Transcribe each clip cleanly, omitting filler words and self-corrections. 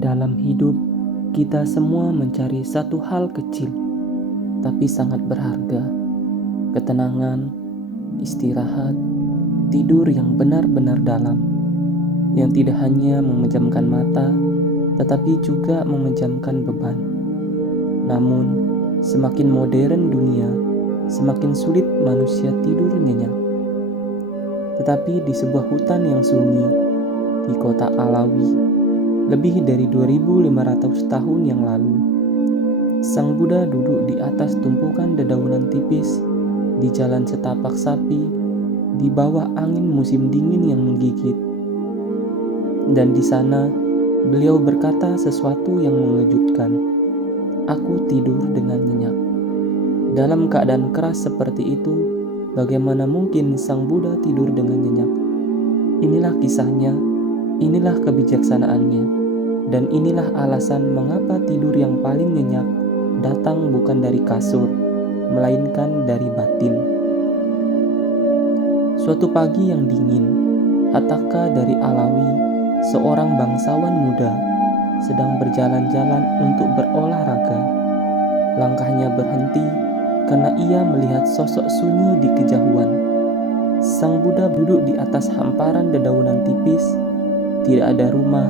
Dalam hidup, kita semua mencari satu hal kecil, tapi sangat berharga. Ketenangan, istirahat, tidur yang benar-benar dalam, yang tidak hanya memejamkan mata, tetapi juga memejamkan beban. Namun, semakin modern dunia, semakin sulit manusia tidur nyenyak. Tetapi di sebuah hutan yang sunyi, di kota Alawi, lebih dari 2500 tahun yang lalu, Sang Buddha duduk di atas tumpukan dedaunan tipis di jalan setapak sapi di bawah angin musim dingin yang menggigit. Dan di sana, beliau berkata sesuatu yang mengejutkan. Aku tidur dengan nyenyak. Dalam keadaan keras seperti itu, bagaimana mungkin Sang Buddha tidur dengan nyenyak? Inilah kisahnya, inilah kebijaksanaannya, dan inilah alasan mengapa tidur yang paling nyenyak datang bukan dari kasur, melainkan dari batin. Suatu pagi yang dingin, Hataka dari Alawi, seorang bangsawan muda, sedang berjalan-jalan untuk berolahraga. Langkahnya berhenti karena ia melihat sosok sunyi di kejauhan. Sang Buddha duduk di atas hamparan dedaunan tipis. Tidak ada rumah,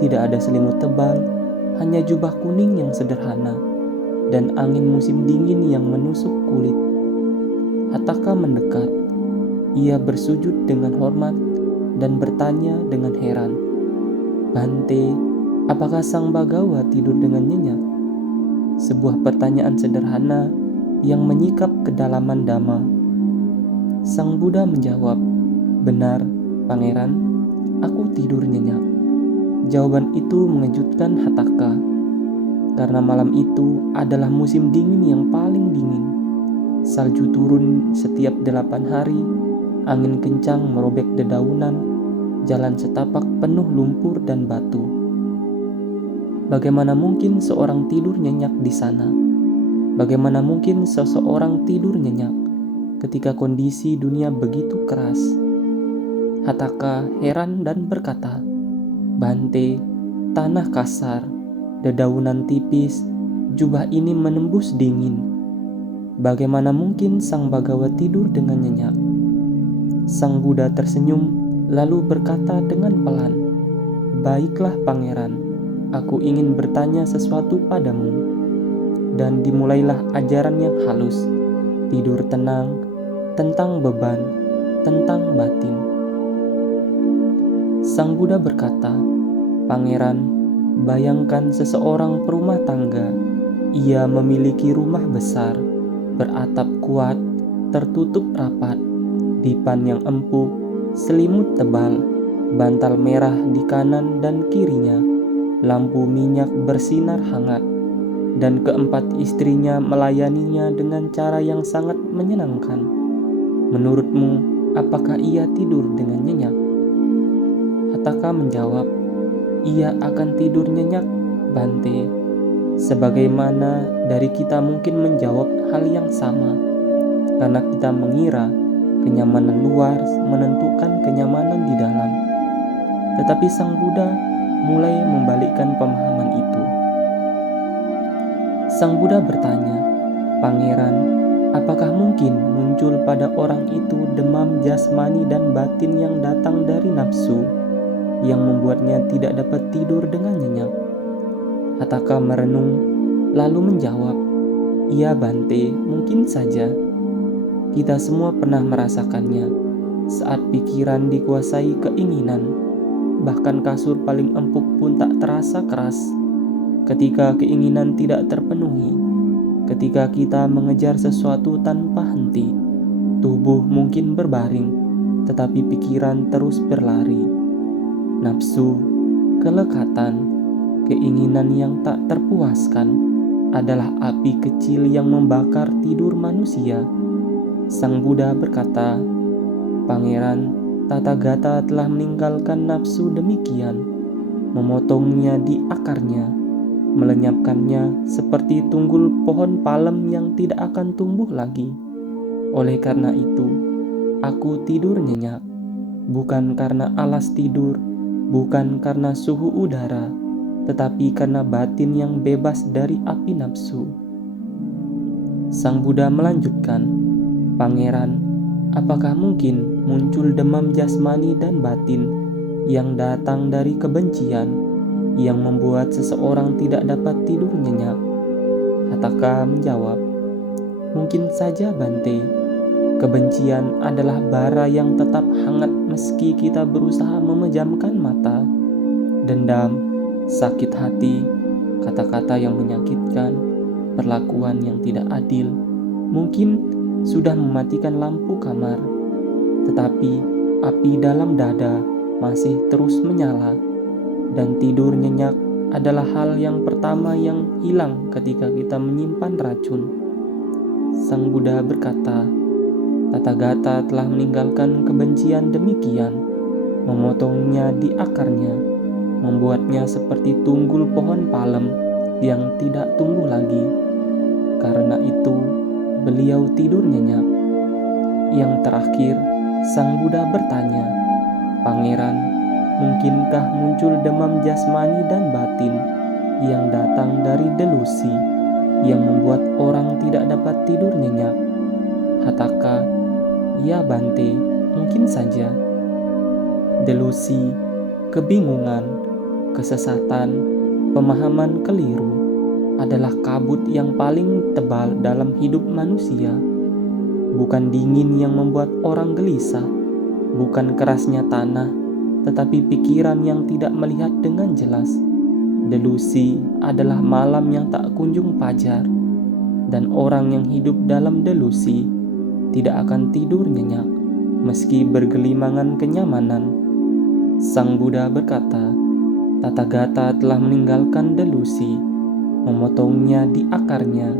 tidak ada selimut tebal, hanya jubah kuning yang sederhana dan angin musim dingin yang menusuk kulit. Hataka mendekat. Ia bersujud dengan hormat dan bertanya dengan heran, "Bante, apakah Sang Bagawa tidur dengan nyenyak?" Sebuah pertanyaan sederhana yang menyikap kedalaman dhamma. Sang Buddha menjawab, "Benar, Pangeran, aku tidur nyenyak." Jawaban itu mengejutkan Hataka, karena malam itu adalah musim dingin yang paling dingin. Salju turun setiap 8 hari, angin kencang merobek dedaunan, jalan setapak penuh lumpur dan batu. Bagaimana mungkin seorang tidur nyenyak di sana? Bagaimana mungkin seseorang tidur nyenyak ketika kondisi dunia begitu keras? Hataka heran dan berkata, "Bante, tanah kasar, dedaunan tipis, jubah ini menembus dingin. Bagaimana mungkin Sang Bagawa tidur dengan nyenyak?" Sang Buddha tersenyum lalu berkata dengan pelan, "Baiklah Pangeran, aku ingin bertanya sesuatu padamu." Dan dimulailah ajaran yang halus, tidur tenang, tentang beban, tentang batin. Sang Buddha berkata, "Pangeran, bayangkan seseorang perumah tangga. Ia memiliki rumah besar, beratap kuat, tertutup rapat, dipan yang empuk, selimut tebal, bantal merah di kanan dan kirinya, lampu minyak bersinar hangat, dan keempat istrinya melayaninya dengan cara yang sangat menyenangkan. Menurutmu, apakah ia tidur dengan nyenyak?" Hataka menjawab, "Ia akan tidur nyenyak, Bante." Sebagaimana dari kita mungkin menjawab hal yang sama, karena kita mengira kenyamanan luar menentukan kenyamanan di dalam. Tetapi Sang Buddha mulai membalikkan pemahaman itu. Sang Buddha bertanya, "Pangeran, apakah mungkin muncul pada orang itu demam jasmani dan batin yang datang dari nafsu, yang membuatnya tidak dapat tidur dengan nyenyak?" Hataka merenung, lalu menjawab, "Iya Bante, mungkin saja. Kita semua pernah merasakannya saat pikiran dikuasai keinginan. Bahkan kasur paling empuk pun tak terasa keras ketika keinginan tidak terpenuhi. Ketika kita mengejar sesuatu tanpa henti, tubuh mungkin berbaring, tetapi pikiran terus berlari. Nafsu, kelekatan, keinginan yang tak terpuaskan adalah api kecil yang membakar tidur manusia." Sang Buddha berkata, "Pangeran, Tathagata telah meninggalkan nafsu demikian, memotongnya di akarnya, melenyapkannya seperti tunggul pohon palem yang tidak akan tumbuh lagi. Oleh karena itu, aku tidur nyenyak, bukan karena alas tidur, bukan karena suhu udara, tetapi karena batin yang bebas dari api nafsu. Sang Buddha melanjutkan, "Pangeran, apakah mungkin muncul demam jasmani dan batin yang datang dari kebencian yang membuat seseorang tidak dapat tidur nyenyak?" Hataka menjawab, "Mungkin saja, Bante. Kebencian adalah bara yang tetap hangat meski kita berusaha memejamkan mata. Dendam, sakit hati, kata-kata yang menyakitkan, perlakuan yang tidak adil, mungkin sudah mematikan lampu kamar. Tetapi api dalam dada masih terus menyala, dan tidur nyenyak adalah hal yang pertama yang hilang ketika kita menyimpan racun." Sang Buddha berkata, "Tathagata telah meninggalkan kebencian demikian, memotongnya di akarnya, membuatnya seperti tunggul pohon palem yang tidak tumbuh lagi. Karena itu, beliau tidur nyenyak." Yang terakhir, Sang Buddha bertanya, "Pangeran, mungkinkah muncul demam jasmani dan batin yang datang dari delusi yang membuat orang tidak dapat tidur nyenyak?" Hataka, "Ya Bante, mungkin saja." Delusi, kebingungan, kesesatan, pemahaman keliru adalah kabut yang paling tebal dalam hidup manusia. Bukan dingin yang membuat orang gelisah, bukan kerasnya tanah, tetapi pikiran yang tidak melihat dengan jelas. Delusi adalah malam yang tak kunjung fajar, dan orang yang hidup dalam delusi tidak akan tidur nyenyak meski bergelimangan kenyamanan. Sang Buddha berkata, "Tathagata telah meninggalkan delusi, memotongnya di akarnya,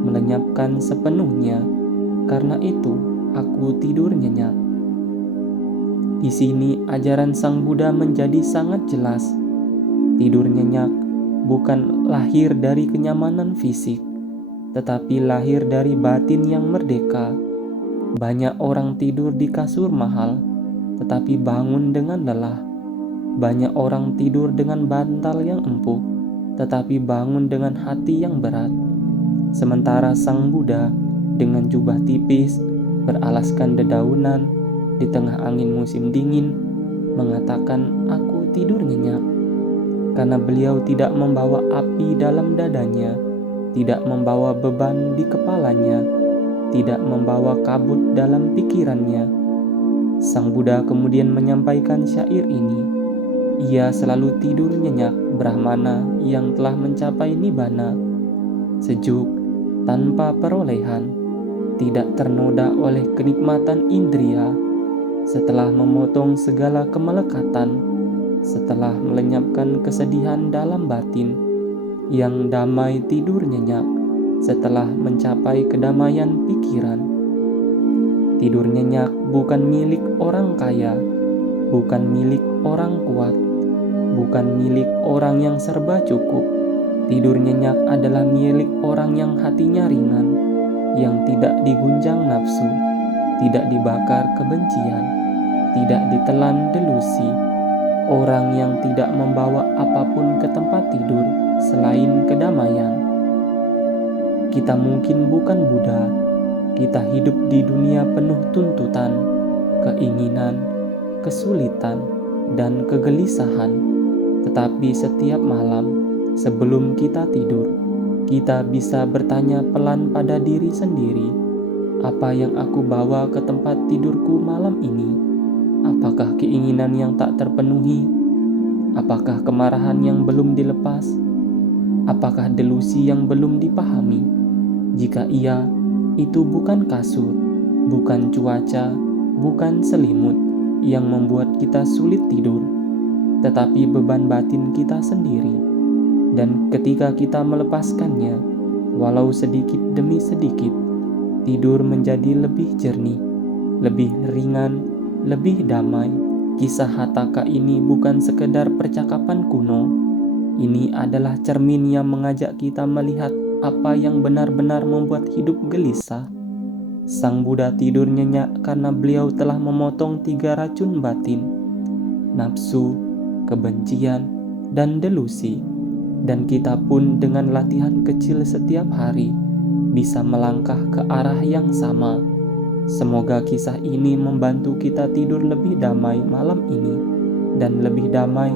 melenyapkan sepenuhnya. Karena itu, aku tidur nyenyak." Di sini ajaran Sang Buddha menjadi sangat jelas. Tidur nyenyak bukan lahir dari kenyamanan fisik, tetapi lahir dari batin yang merdeka. Banyak orang tidur di kasur mahal, tetapi bangun dengan lelah. Banyak orang tidur dengan bantal yang empuk, tetapi bangun dengan hati yang berat. Sementara Sang Buddha dengan jubah tipis, beralaskan dedaunan, di tengah angin musim dingin, mengatakan, "Aku tidur nyenyak." Karena beliau tidak membawa api dalam dadanya, tidak membawa beban di kepalanya, tidak membawa kabut dalam pikirannya. Sang Buddha kemudian menyampaikan syair ini, "Ia selalu tidur nyenyak Brahmana yang telah mencapai Nibbana, sejuk, tanpa perolehan, tidak ternoda oleh kenikmatan indria, setelah memotong segala kemelekatan, setelah melenyapkan kesedihan dalam batin, yang damai tidur nyenyak, setelah mencapai kedamaian pikiran." Tidur nyenyak bukan milik orang kaya, bukan milik orang kuat, bukan milik orang yang serba cukup. Tidur nyenyak adalah milik orang yang hatinya ringan, yang tidak digunjang nafsu, tidak dibakar kebencian, tidak ditelan delusi. Orang yang tidak membawa apapun ke tempat tidur selain kedamaian. Kita mungkin bukan Buddha. Kita hidup di dunia penuh tuntutan, keinginan, kesulitan, dan kegelisahan. Tetapi setiap malam, sebelum kita tidur, kita bisa bertanya pelan pada diri sendiri, "Apa yang aku bawa ke tempat tidurku malam ini? Apakah keinginan yang tak terpenuhi? Apakah kemarahan yang belum dilepas? Apakah delusi yang belum dipahami? Jika iya, itu bukan kasur, bukan cuaca, bukan selimut yang membuat kita sulit tidur, tetapi beban batin kita sendiri. Dan ketika kita melepaskannya, walau sedikit demi sedikit, tidur menjadi lebih jernih, lebih ringan, lebih damai." Kisah Hataka ini bukan sekedar percakapan kuno. Ini adalah cermin yang mengajak kita melihat apa yang benar-benar membuat hidup gelisah. Sang Buddha tidur nyenyak karena beliau telah memotong 3 racun batin: nafsu, kebencian, dan delusi. dan kita pun dengan latihan kecil setiap hari bisa melangkah ke arah yang sama. Semoga kisah ini membantu kita tidur lebih damai malam ini dan lebih damai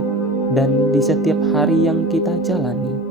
dan di setiap hari yang kita jalani.